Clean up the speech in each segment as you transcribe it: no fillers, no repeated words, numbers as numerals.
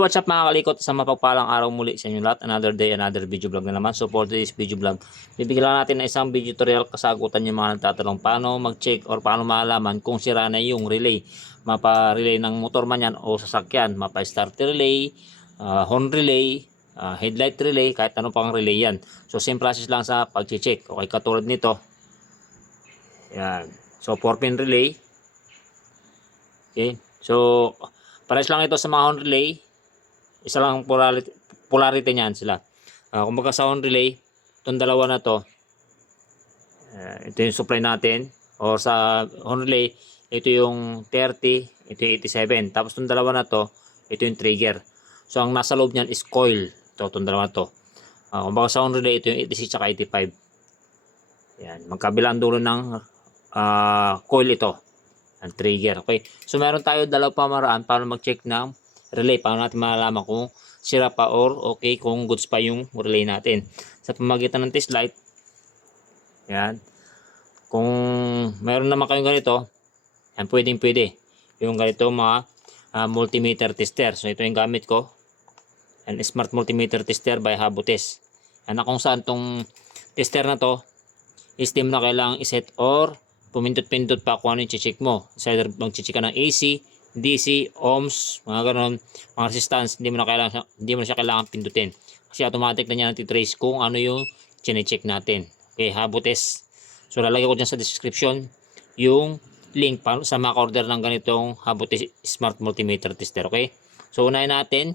What's up mga kalikot? Sa mapagpalang araw muli sa inyo lahat. Another day, another video vlog na naman. So for today's video vlog, bibigyan lang natin na isang video tutorial kasagutan yung mga nagtatanong paano mag-check or paano malaman kung sira na yung relay. Mapa-relay ng motor man yan o sasakyan. Mapa-start relay, horn relay, headlight relay, kahit ano pang relay yan. So same process lang sa pag-check. Okay, katulad nito. Yan. So 4-pin relay. Okay. So pares lang ito sa mga horn relay. Isa lang polarity niyan sila. Kumbaga sa horn relay, itong dalawa na to, ito yung supply natin. O sa horn relay, ito yung 30, ito yung 87. Tapos itong dalawa na to, ito yung trigger. So ang nasa loob niyan is coil. Itong dalawa na to. Kumbaga sa horn relay, ito yung 86 at 85. Yan. Magkabilang dulo ng coil ito. Ang trigger. Okay. So meron tayo dalawang pamaraan para mag-check ng relay. Paano natin malalaman kung sira pa or okay, kung goods pa yung relay natin. Sa pamamagitan ng test light. Yan. Kung meron naman kayong ganito, yan, pwede. Yung ganito mga multimeter tester. So ito yung gamit ko. Yan, smart multimeter tester by Habotest. Yan na kung saan tong tester na to, system na kailangang iset or pumindot-pindot pa kung ano yung check mo. So either mag-check ka ng AC, DC, ohms, mga ganoon, mga resistance, hindi mo na siya kailangan pindutin. Kasi automatic na niya nati-trace kung ano yung chine-check natin. Okay, Habotest. So lalagay ko dyan sa description yung link para sa maka-order ng ganitong Habotest Smart Multimeter Tester. Okay? So unahin natin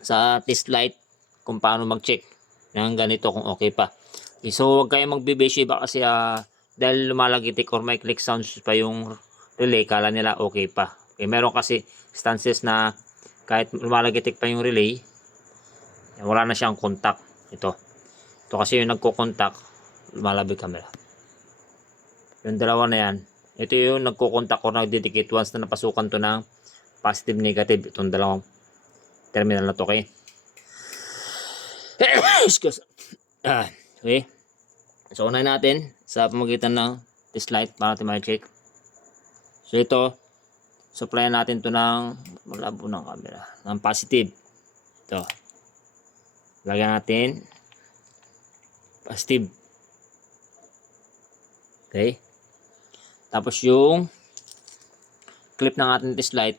sa test light kung paano mag-check ng ganito kung okay pa. Okay, so huwag kayong magbe-base iba kasi dahil lumalagitik or may click sounds pa yung relay, kala nila okay pa. Okay, meron kasi instances na kahit lumalagitik pa yung relay, wala na siyang contact. Ito kasi yung nagko-contact, lumalabig camera. Yung dalawa na yan, ito yung nagko-contact or nagdidikit once na napasukan to ng positive negative. Itong dalawang terminal na to. Okay. Excuse. Okay. So unahin natin sa pamamagitan ng test light para natin ma-check. So ito, supplyan natin to ng malabo ng camera, ng positive. Ito. Lagyan natin positive. Okay. Tapos yung clip ng ating test light,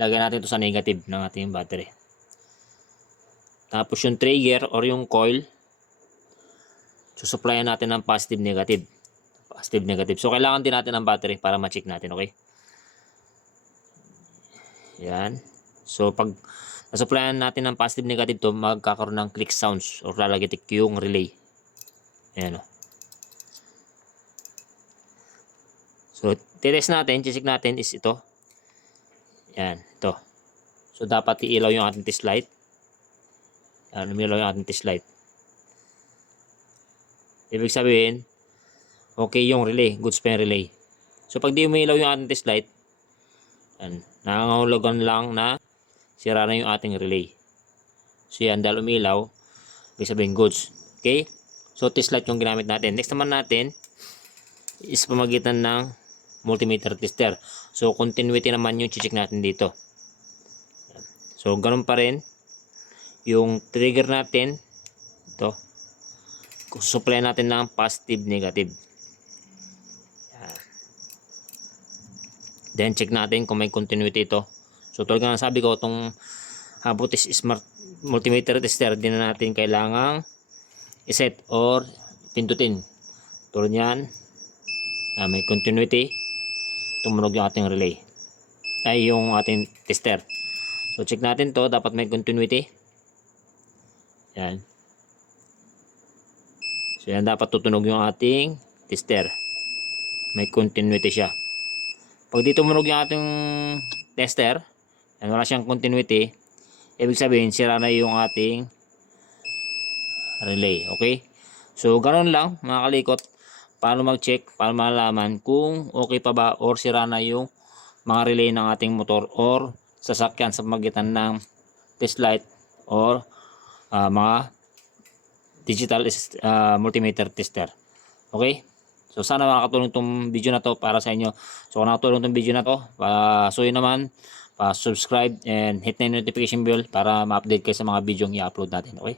lagyan natin to sa negative ng ating battery. Tapos yung trigger or yung coil, susupplyan natin ng positive negative. Positive negative. So kailangan din natin ng battery para ma-check natin, okay? Yan. So pag nasupplyan natin ng positive negative to, magkakaroon ng click sounds or lalagitik yung relay. Ayan o. So titest natin, check natin is ito. Yan, ito. So dapat iilaw yung ating test light. Yan, umilaw yung ating test light. Ibig sabihin, okay yung relay, goods pa yung relay. So pag di umilaw yung ating test light, nangangahulugan lang na sira na yung ating relay. So yan, dahil umilaw, ibig sabihin goods. Okay? So test light yung ginamit natin. Next naman natin is pamagitan ng multimeter tester. So continuity naman yung check natin dito. So ganun pa rin yung trigger natin. Ito. Supply natin ng positive negative. Then check natin kung may continuity ito. So tulad nga sabi ko, itong Habotest Smart Multimeter Tester, din na natin kailangang iset or pindutin. Tulad yan, may continuity, tumunog yung ating relay, ay yung ating tester. So check natin to, dapat may continuity. Yan. So yan, dapat tutunog yung ating tester, may continuity siya. Pag di tumunog yung ating tester, yan, wala siyang continuity, ibig sabihin sira na yung ating relay. Okay? So ganoon lang mga kalikot, paano mag-check, paano malalaman kung okay pa ba or sira na yung mga relay ng ating motor or sasakyan sa pamamagitan ng test light or mga digital multimeter tester. Okay? So sana makakatulong itong video na to para sa inyo. So kung nakatulong itong video na to, so yun naman, pa-subscribe and hit na yung notification bell para ma-update kayo sa mga video i-upload natin. Okay?